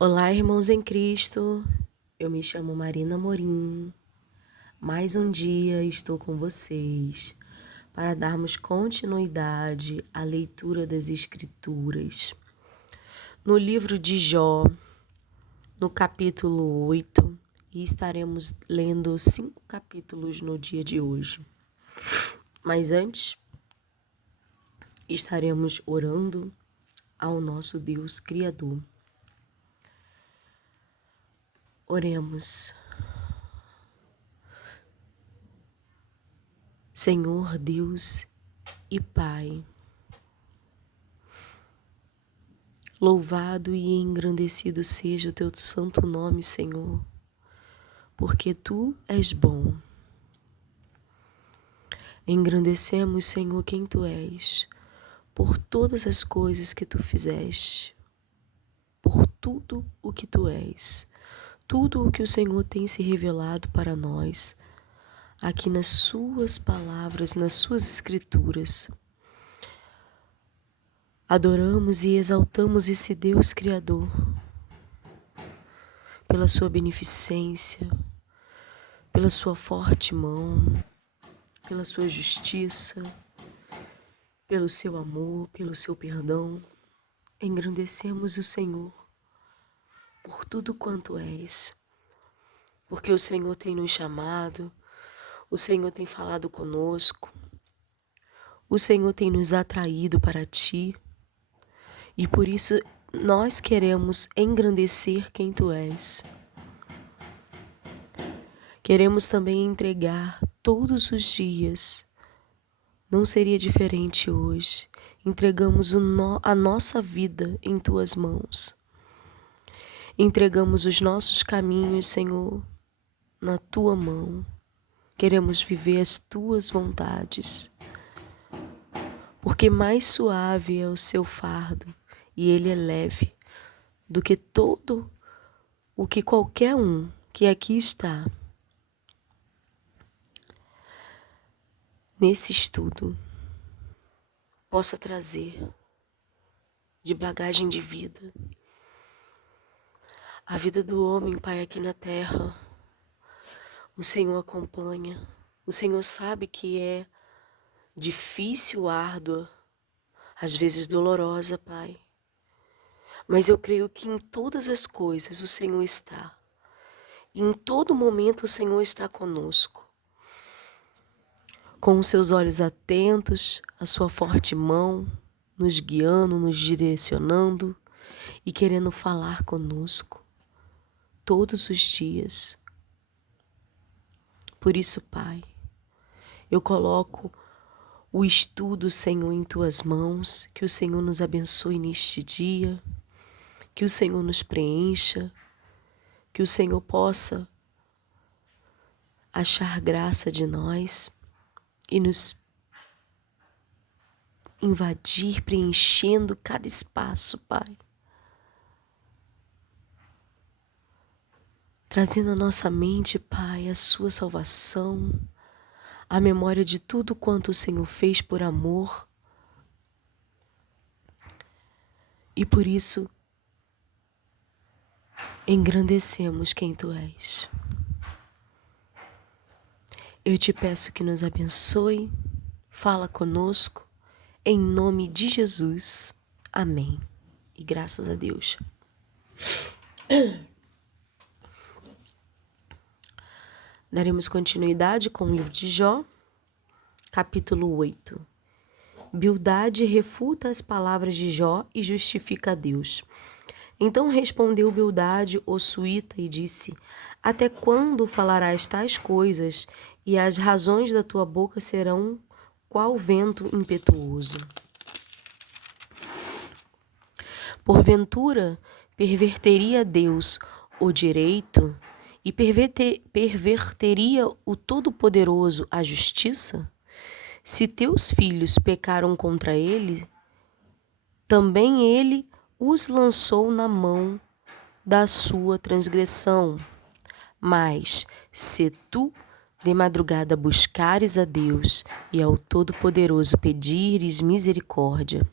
Olá, irmãos em Cristo. Eu me chamo Marina Morim. Mais um dia estou com vocês para darmos continuidade à leitura das Escrituras. No livro de Jó, no capítulo 8, e estaremos lendo 5 capítulos no dia de hoje. Mas antes, estaremos orando ao nosso Deus Criador. Oremos. Senhor Deus e Pai, louvado e engrandecido seja o teu santo nome, Senhor, porque tu és bom. Engrandecemos, Senhor, quem tu és, por todas as coisas que tu fizeste, por tudo o que tu és, tudo o que o Senhor tem se revelado para nós, aqui nas suas palavras, nas suas escrituras. Adoramos e exaltamos esse Deus Criador, pela sua beneficência, pela sua forte mão, pela sua justiça, pelo seu amor, pelo seu perdão. Engrandecemos o Senhor por tudo quanto és, porque o Senhor tem nos chamado, o Senhor tem falado conosco, o Senhor tem nos atraído para ti, e por isso nós queremos engrandecer quem tu és. Queremos também entregar todos os dias. Não seria diferente hoje. Entregamos a nossa vida em tuas mãos. Entregamos os nossos caminhos, Senhor, na tua mão. Queremos viver as tuas vontades. Porque mais suave é o seu fardo e ele é leve do que todo o que qualquer um que aqui está nesse estudo possa trazer de bagagem de vida. A vida do homem, Pai, aqui na terra, o Senhor acompanha. O Senhor sabe que é difícil, árdua, às vezes dolorosa, Pai. Mas eu creio que em todas as coisas o Senhor está. E em todo momento o Senhor está conosco. Com os seus olhos atentos, a sua forte mão, nos guiando, nos direcionando e querendo falar conosco todos os dias. Por isso, Pai, eu coloco o estudo, Senhor, em tuas mãos, que o Senhor nos abençoe neste dia, que o Senhor nos preencha, que o Senhor possa achar graça de nós e nos invadir, preenchendo cada espaço, Pai. Trazendo à nossa mente, Pai, a sua salvação, a memória de tudo quanto o Senhor fez por amor. E por isso, engrandecemos quem tu és. Eu te peço que nos abençoe, fala conosco, em nome de Jesus. Amém. E graças a Deus. Daremos continuidade com o livro de Jó, capítulo 8. Bildade refuta as palavras de Jó e justifica a Deus. Então respondeu Bildade, o suíta, e disse: Até quando falarás tais coisas, e as razões da tua boca serão qual vento impetuoso? Porventura, perverteria Deus o direito e perverteria o Todo-Poderoso a justiça? Se teus filhos pecaram contra ele, também ele os lançou na mão da sua transgressão. Mas, se tu de madrugada buscares a Deus e ao Todo-Poderoso pedires misericórdia,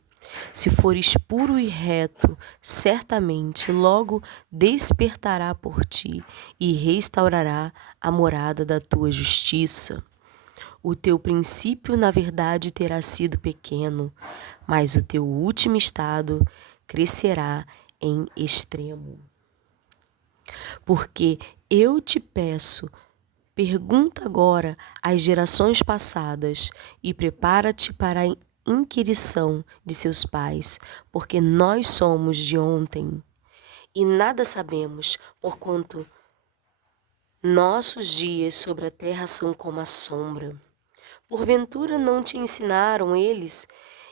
Se fores puro e reto, certamente logo despertará por ti e restaurará a morada da tua justiça. O teu princípio, na verdade, terá sido pequeno, mas o teu último estado crescerá em extremo. Porque eu te peço, pergunta agora às gerações passadas e prepara-te para a inquirição de seus pais, porque nós somos de ontem e nada sabemos, porquanto nossos dias sobre a terra são como a sombra. Porventura não te ensinaram eles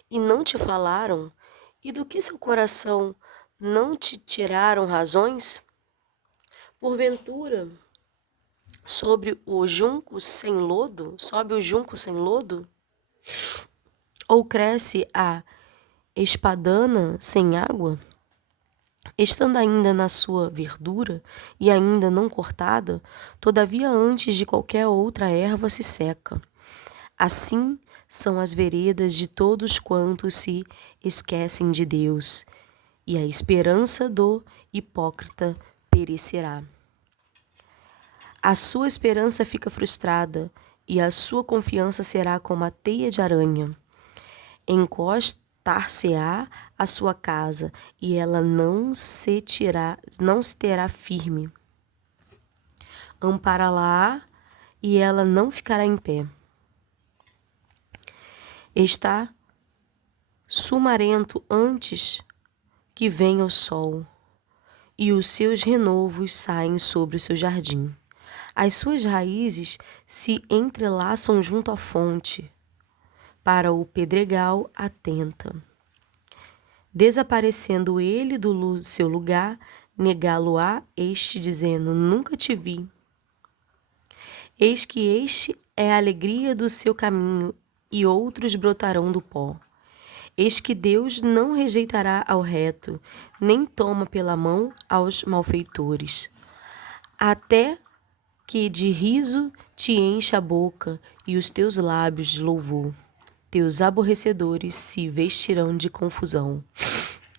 e não te falaram? E do que seu coração não te tiraram razões? Porventura, sobe o junco sem lodo? Ou cresce a espadana sem água? Estando ainda na sua verdura e ainda não cortada, todavia antes de qualquer outra erva se seca. Assim são as veredas de todos quantos se esquecem de Deus, e a esperança do hipócrita perecerá. A sua esperança fica frustrada, e a sua confiança será como a teia de aranha. Encostar-se-á a sua casa, e ela não se terá firme. Ampará-la-á, e ela não ficará em pé. Está sumarento antes que venha o sol, e os seus renovos saem sobre o seu jardim. As suas raízes se entrelaçam junto à fonte, para o pedregal atenta. Desaparecendo ele do seu lugar, negá-lo-á este, dizendo: nunca te vi. Eis que este é a alegria do seu caminho, e outros brotarão do pó. Eis que Deus não rejeitará ao reto, nem toma pela mão aos malfeitores. Até que de riso te encha a boca e os teus lábios de louvor. Teus aborrecedores se vestirão de confusão,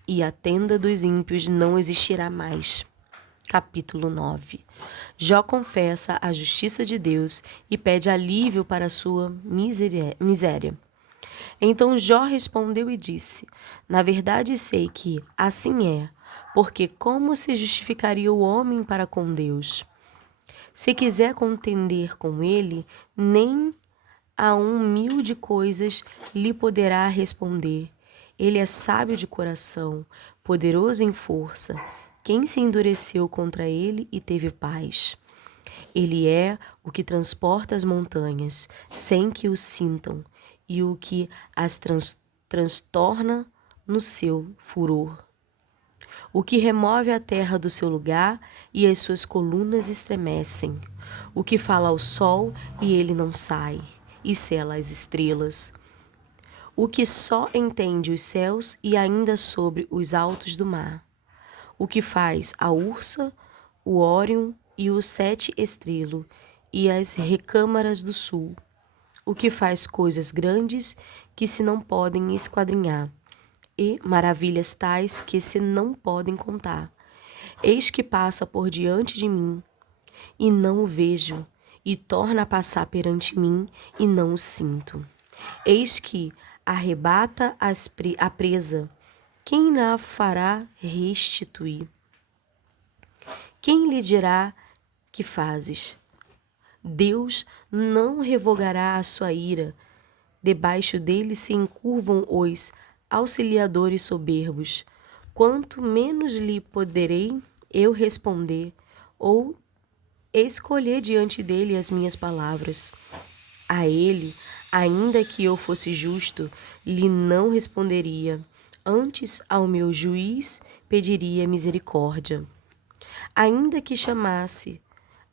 e a tenda dos ímpios não existirá mais. Capítulo 9. Jó confessa a justiça de Deus e pede alívio para a sua miséria. Então Jó respondeu e disse: na verdade sei que assim é, porque como se justificaria o homem para com Deus? Se quiser contender com ele, nem a 1.000 de coisas lhe poderá responder. Ele é sábio de coração, poderoso em força. Quem se endureceu contra ele e teve paz? Ele é o que transporta as montanhas, sem que o sintam, e o que as transtorna no seu furor. O que remove a terra do seu lugar e as suas colunas estremecem. O que fala ao sol e ele não sai, e cela as estrelas. O que só entende os céus e ainda sobre os altos do mar. O que faz a Ursa, o Órion e o Sete Estrelo e as recâmaras do sul. O que faz coisas grandes que se não podem esquadrinhar, e maravilhas tais que se não podem contar. Eis que passa por diante de mim, e não o vejo, e torna a passar perante mim, e não o sinto. Eis que arrebata a presa, quem a fará restituir? Quem lhe dirá que fazes? Deus não revogará a sua ira. Debaixo dele se encurvam os auxiliadores soberbos. Quanto menos lhe poderei eu responder, ou escolher diante dele as minhas palavras. A ele, ainda que eu fosse justo, lhe não responderia. Antes ao meu juiz pediria misericórdia. Ainda que chamasse,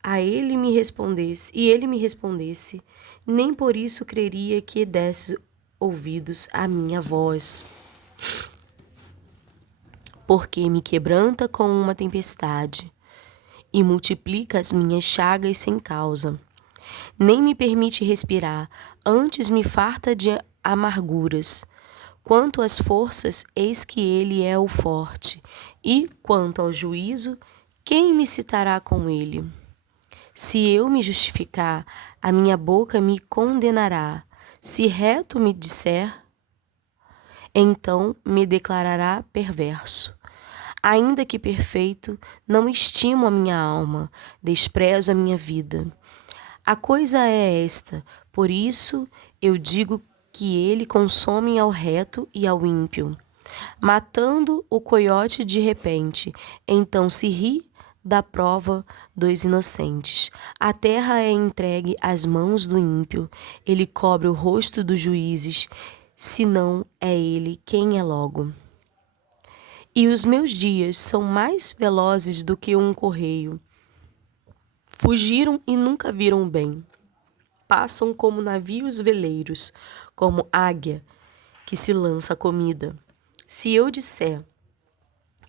ele me respondesse, nem por isso creria que desse ouvidos à minha voz. Porque me quebranta com uma tempestade e multiplica as minhas chagas sem causa. Nem me permite respirar, antes me farta de amarguras. Quanto às forças, eis que ele é o forte. E quanto ao juízo, quem me citará com ele? Se eu me justificar, a minha boca me condenará. Se reto me disser, então me declarará perverso. Ainda que perfeito, não estimo a minha alma, desprezo a minha vida. A coisa é esta, por isso eu digo que ele consome ao reto e ao ímpio, matando o coiote de repente, então se ri da prova dos inocentes. A terra é entregue às mãos do ímpio, ele cobre o rosto dos juízes, senão é ele quem é logo. E os meus dias são mais velozes do que um correio. Fugiram e nunca viram o bem. Passam como navios veleiros, como águia que se lança a comida. Se eu disser,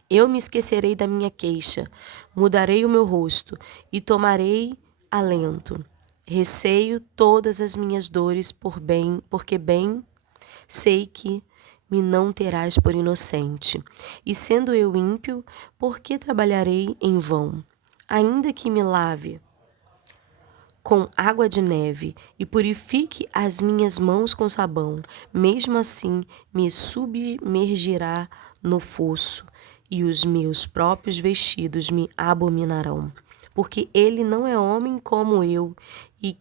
eu me esquecerei da minha queixa, mudarei o meu rosto e tomarei alento. Receio todas as minhas dores porque bem sei que me não terás por inocente. E sendo eu ímpio, por que trabalharei em vão? Ainda que me lave com água de neve e purifique as minhas mãos com sabão, mesmo assim me submergirá no fosso e os meus próprios vestidos me abominarão. Porque ele não é homem como eu, e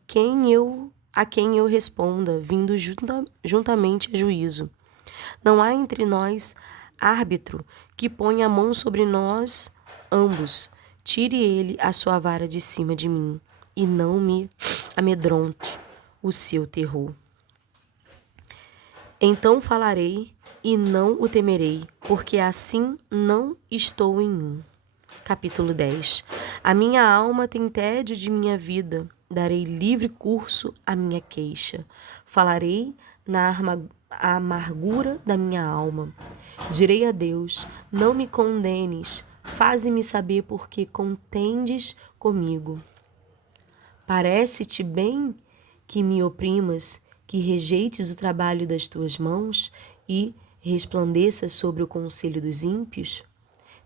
a quem eu responda, vindo juntamente a juízo. Não há entre nós árbitro que ponha a mão sobre nós ambos. Tire ele a sua vara de cima de mim, e não me amedronte o seu terror. Então falarei e não o temerei, porque assim não estou em mim. Capítulo 10. A minha alma tem tédio de minha vida, darei livre curso à minha queixa. Falarei na amargura da minha alma. Direi a Deus, não me condenes, faze-me saber porque contendes comigo. Parece-te bem que me oprimas, que rejeites o trabalho das tuas mãos e resplandeças sobre o conselho dos ímpios?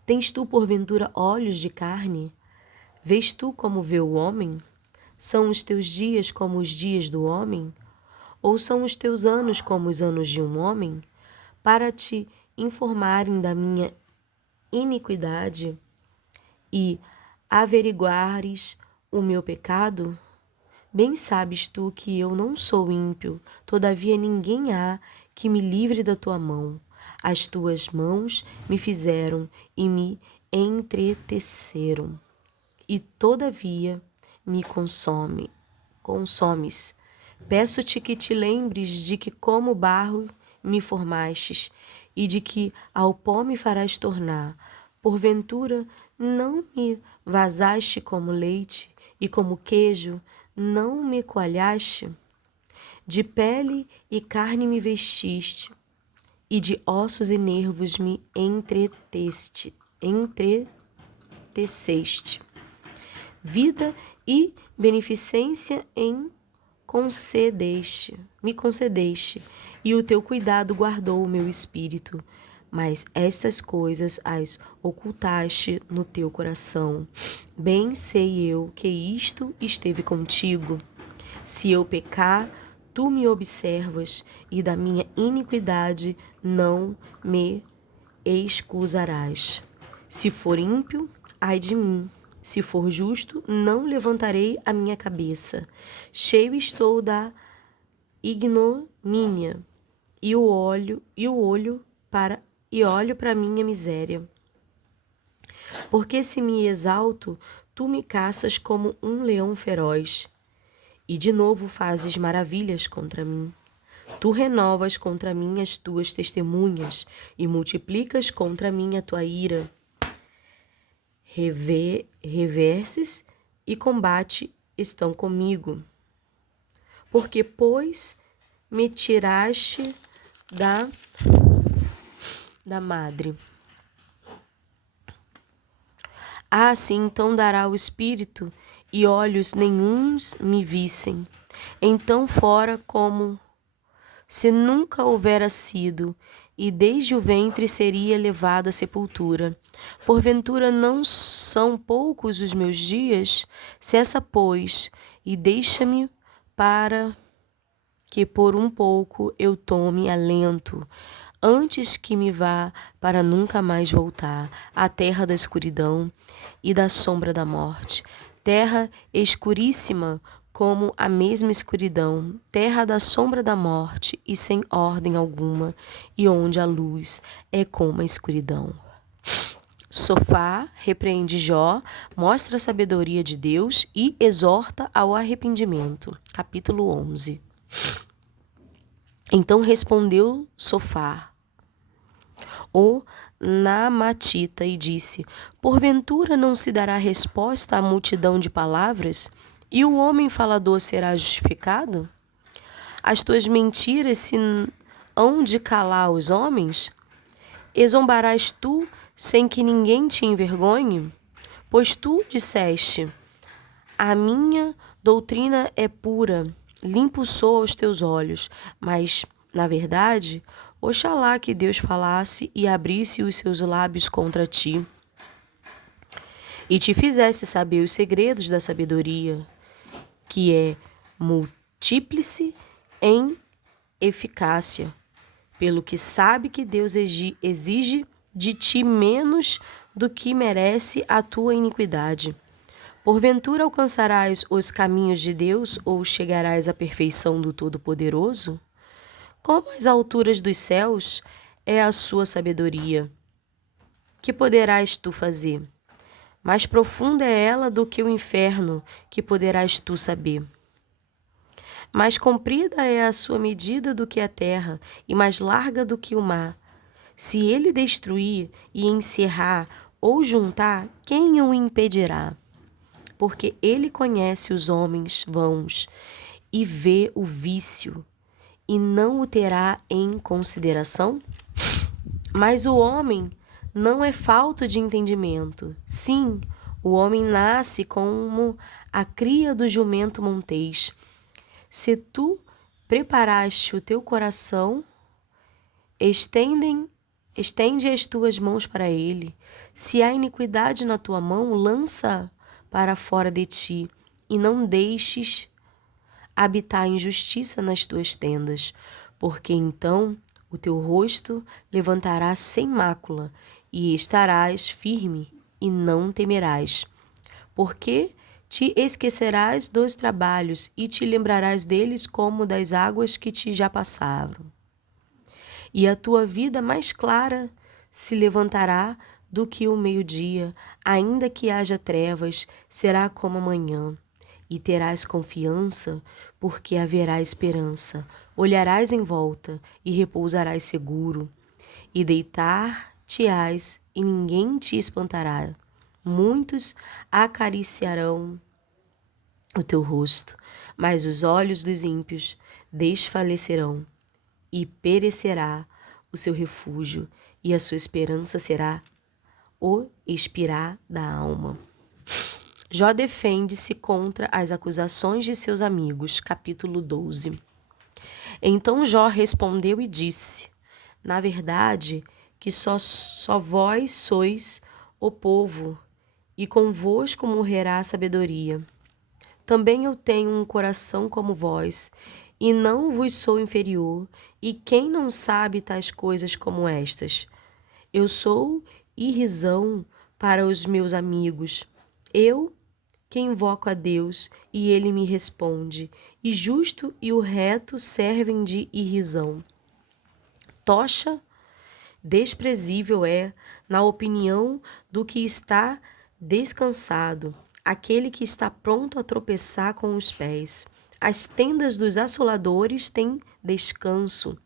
Tens tu, porventura, olhos de carne? Vês tu como vê o homem? São os teus dias como os dias do homem? Ou são os teus anos como os anos de um homem? Para te informarem da minha iniquidade e averiguares o meu pecado? Bem sabes tu que eu não sou ímpio, todavia ninguém há que me livre da tua mão. As tuas mãos me fizeram e me entreteceram, e todavia me consomes. Peço-te que te lembres de que como barro me formastes, e de que ao pó me farás tornar. Porventura não me vazaste como leite, e como queijo não me coalhaste? De pele e carne me vestiste, e de ossos e nervos me entreteceste. Vida e beneficência me concedeste, e o teu cuidado guardou o meu espírito. Mas estas coisas as ocultaste no teu coração. Bem sei eu que isto esteve contigo. Se eu pecar, tu me observas, e da minha iniquidade não me excusarás. Se for ímpio, ai de mim. Se for justo, não levantarei a minha cabeça. Cheio estou da ignomínia, e olho para minha miséria. Porque se me exalto, tu me caças como um leão feroz, e de novo fazes maravilhas contra mim. Tu renovas contra mim as tuas testemunhas, e multiplicas contra mim a tua ira. Reverses e combate estão comigo. Porque, pois, me tiraste da madre. Assim então dará o Espírito, e olhos nenhuns me vissem. Então fora como se nunca houvera sido, e desde o ventre seria levado à sepultura. Porventura não são poucos os meus dias? Cessa, pois, e deixa-me para que por um pouco eu tome alento, antes que me vá para nunca mais voltar à terra da escuridão e da sombra da morte, terra escuríssima como a mesma escuridão, terra da sombra da morte e sem ordem alguma, e onde a luz é como a escuridão. Sofá repreende Jó, mostra a sabedoria de Deus e exorta ao arrependimento. Capítulo 11. Então respondeu Sofá, o Naamatita, e disse: porventura não se dará resposta à multidão de palavras, e o homem falador será justificado? As tuas mentiras se hão de calar os homens? E zombarás tu sem que ninguém te envergonhe? Pois tu disseste: a minha doutrina é pura, limpo sou aos teus olhos. Mas, na verdade, oxalá que Deus falasse e abrisse os seus lábios contra ti, e te fizesse saber os segredos da sabedoria, que é multíplice em eficácia, pelo que sabe que Deus exige de ti menos do que merece a tua iniquidade. Porventura alcançarás os caminhos de Deus, ou chegarás à perfeição do Todo-Poderoso? Como as alturas dos céus é a sua sabedoria. Que poderás tu fazer? Mais profunda é ela do que o inferno, que poderás tu saber. Mais comprida é a sua medida do que a terra, e mais larga do que o mar. Se ele destruir e encerrar ou juntar, quem o impedirá? Porque ele conhece os homens vãos e vê o vício, e não o terá em consideração? Mas o homem não é falto de entendimento. Sim, o homem nasce como a cria do jumento montês. Se tu preparaste o teu coração, estende as tuas mãos para ele. Se há iniquidade na tua mão, lança para fora de ti, e não deixes habitar a injustiça nas tuas tendas, porque então o teu rosto levantará sem mácula, e estarás firme, e não temerás. Porque te esquecerás dos trabalhos, e te lembrarás deles como das águas que te já passaram. E a tua vida mais clara se levantará do que o meio-dia, ainda que haja trevas, será como amanhã. E terás confiança, porque haverá esperança. Olharás em volta e repousarás seguro. E deitar-te-ás e ninguém te espantará. Muitos acariciarão o teu rosto, mas os olhos dos ímpios desfalecerão, e perecerá o seu refúgio, e a sua esperança será o expirar da alma. Jó defende-se contra as acusações de seus amigos. Capítulo 12. Então Jó respondeu e disse: na verdade, que só vós sois o povo, e convosco morrerá a sabedoria. Também eu tenho um coração como vós, e não vos sou inferior, e quem não sabe tais coisas como estas? Eu sou irrisão para os meus amigos. Eu que invoco a Deus, e ele me responde, e justo e o reto servem de irrisão. Tocha desprezível é, na opinião do que está descansado, aquele que está pronto a tropeçar com os pés. As tendas dos assoladores têm descanso,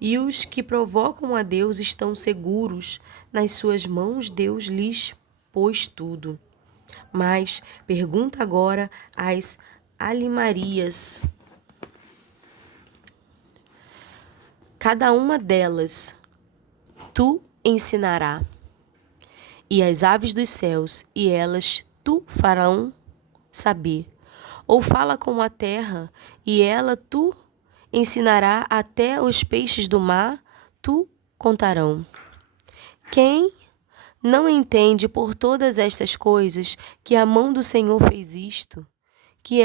e os que provocam a Deus estão seguros. Nas suas mãos Deus lhes pôs tudo. Mas pergunta agora às alimarias. Cada uma delas tu ensinará, e as aves dos céus, e elas tu farão saber. Ou fala com a terra, e ela tu ensinará até os peixes do mar, tu contarão. Quem não entende por todas estas coisas que a mão do Senhor fez isto, que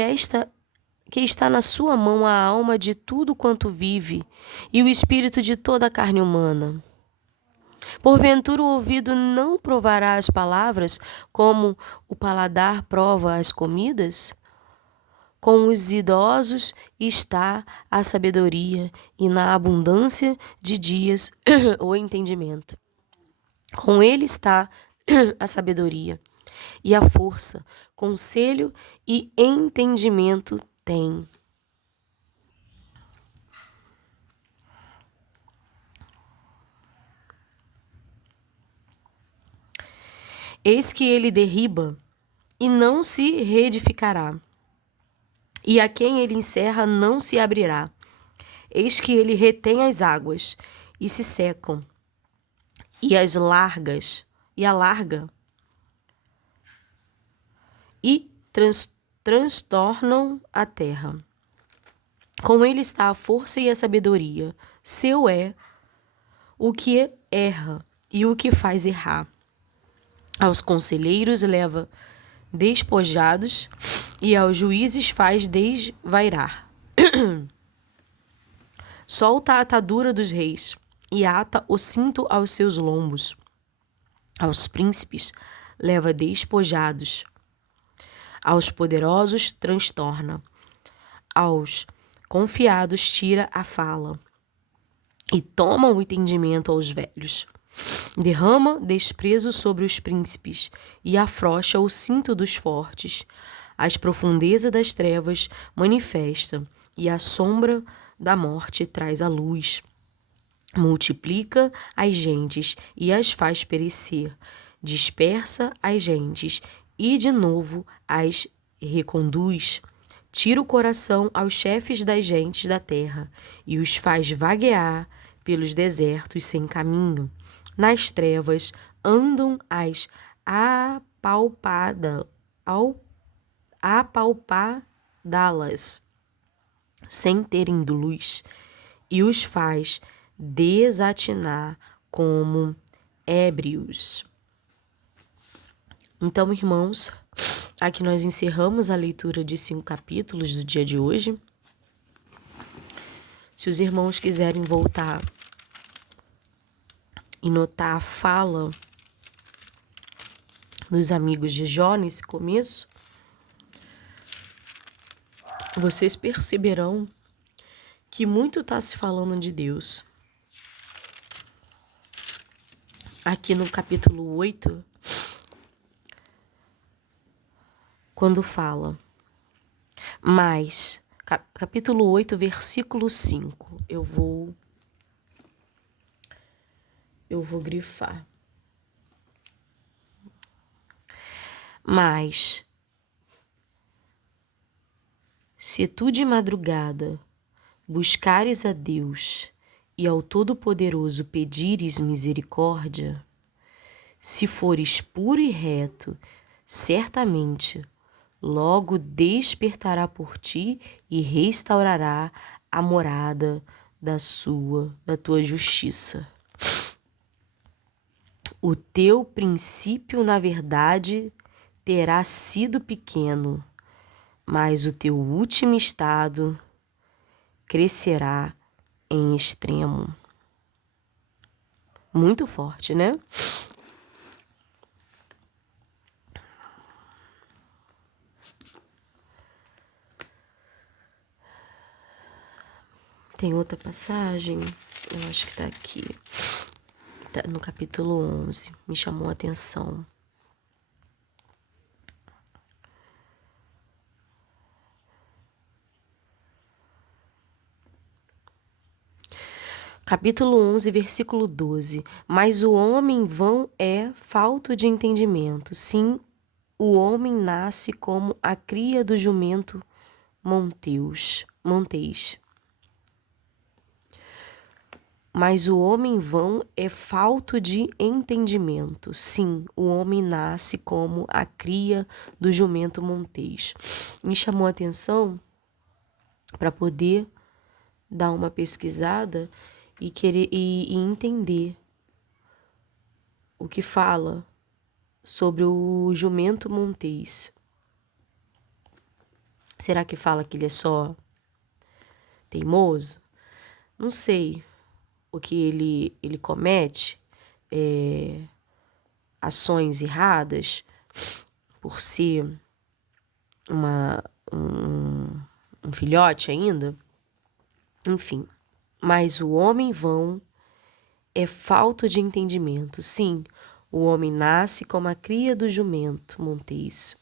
está na sua mão a alma de tudo quanto vive e o espírito de toda a carne humana? Porventura o ouvido não provará as palavras como o paladar prova as comidas? Com os idosos está a sabedoria, e na abundância de dias o entendimento. Com ele está a sabedoria e a força, conselho e entendimento tem. Eis que ele derriba e não se reedificará, e a quem ele encerra não se abrirá. Eis que ele retém as águas e se secam, e alarga e transtornam a terra. Com ele está a força e a sabedoria. Seu é o que erra e o que faz errar. Aos conselheiros leva despojados e aos juízes faz desvairar. Solta a atadura dos reis e ata o cinto aos seus lombos. Aos príncipes leva despojados. Aos poderosos transtorna. Aos confiados tira a fala. E toma o entendimento aos velhos. Derrama desprezo sobre os príncipes e afrouxa o cinto dos fortes. As profundezas das trevas manifesta e a sombra da morte traz a luz. Multiplica as gentes e as faz perecer. Dispersa as gentes e de novo as reconduz. Tira o coração aos chefes das gentes da terra e os faz vaguear pelos desertos sem caminho. Nas trevas andam as apalpadas sem terem luz e os faz desatinar como ébrios. Então, irmãos, aqui nós encerramos a leitura de 5 capítulos do dia de hoje. Se os irmãos quiserem voltar e notar a fala dos amigos de Jó nesse começo, vocês perceberão que muito está se falando de Deus. Aqui no capítulo 8, quando fala, mas, capítulo 8, versículo 5, eu vou grifar. Mas, se tu de madrugada buscares a Deus e ao Todo-Poderoso pedires misericórdia, se fores puro e reto, certamente logo despertará por ti e restaurará a morada da tua justiça. O teu princípio, na verdade, terá sido pequeno, mas o teu último estado crescerá em extremo. Muito forte, né? Tem outra passagem, eu acho que tá aqui. Tá no capítulo 11, me chamou a atenção. Capítulo 11, versículo 12. Mas o homem vão é falto de entendimento. Sim, o homem nasce como a cria do jumento montês. Mas o homem vão é falto de entendimento. Sim, o homem nasce como a cria do jumento montês. Me chamou a atenção para poder dar uma pesquisada e querer e entender o que fala sobre o jumento montês. Será que fala que ele é só teimoso? Não sei. O que ele comete ações erradas por ser um filhote ainda. Enfim. Mas o homem vão é falto de entendimento. Sim, o homem nasce como a cria do jumento montês.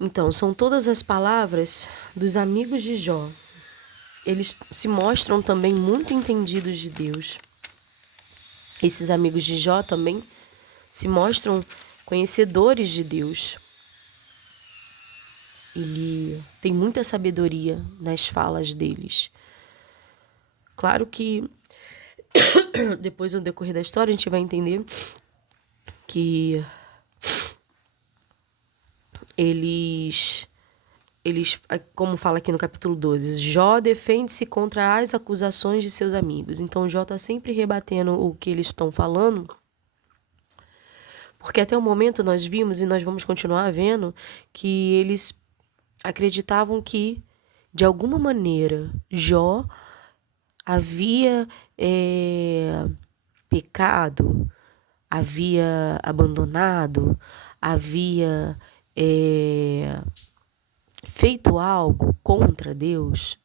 Então, são todas as palavras dos amigos de Jó. Eles se mostram também muito entendidos de Deus. Esses amigos de Jó também se mostram conhecedores de Deus. Ele tem muita sabedoria nas falas deles. Claro que depois, no decorrer da história, a gente vai entender que eles, como fala aqui no capítulo 12, Jó defende-se contra as acusações de seus amigos. Então, Jó está sempre rebatendo o que eles estão falando, porque até o momento nós vimos, e nós vamos continuar vendo, que eles acreditavam que, de alguma maneira, Jó havia pecado, havia abandonado, havia feito algo contra Deus.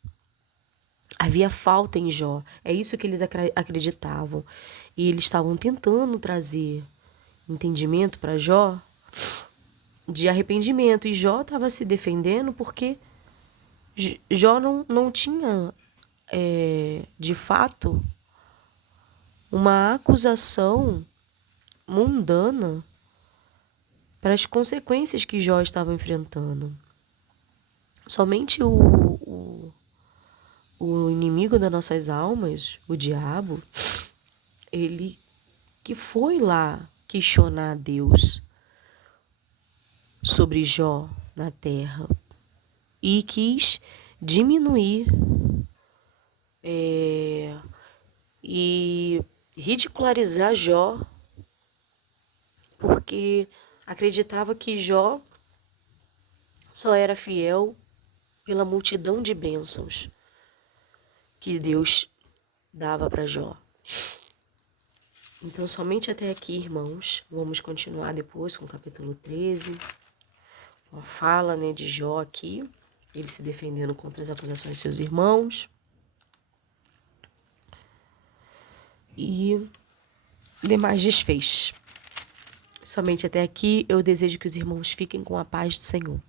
Havia falta em Jó. É isso que eles acreditavam. E eles estavam tentando trazer entendimento para Jó de arrependimento. E Jó estava se defendendo porque Jó não tinha, de fato, uma acusação mundana para as consequências que Jó estava enfrentando. Somente o inimigo das nossas almas, o diabo, ele que foi lá questionar a Deus sobre Jó na terra e quis diminuir e ridicularizar Jó, porque acreditava que Jó só era fiel pela multidão de bênçãos que Deus dava para Jó. Então, somente até aqui, irmãos. Vamos continuar depois com o capítulo 13. Uma fala, de Jó aqui. Ele se defendendo contra as acusações de seus irmãos. E demais desfechos. Somente até aqui, eu desejo que os irmãos fiquem com a paz do Senhor.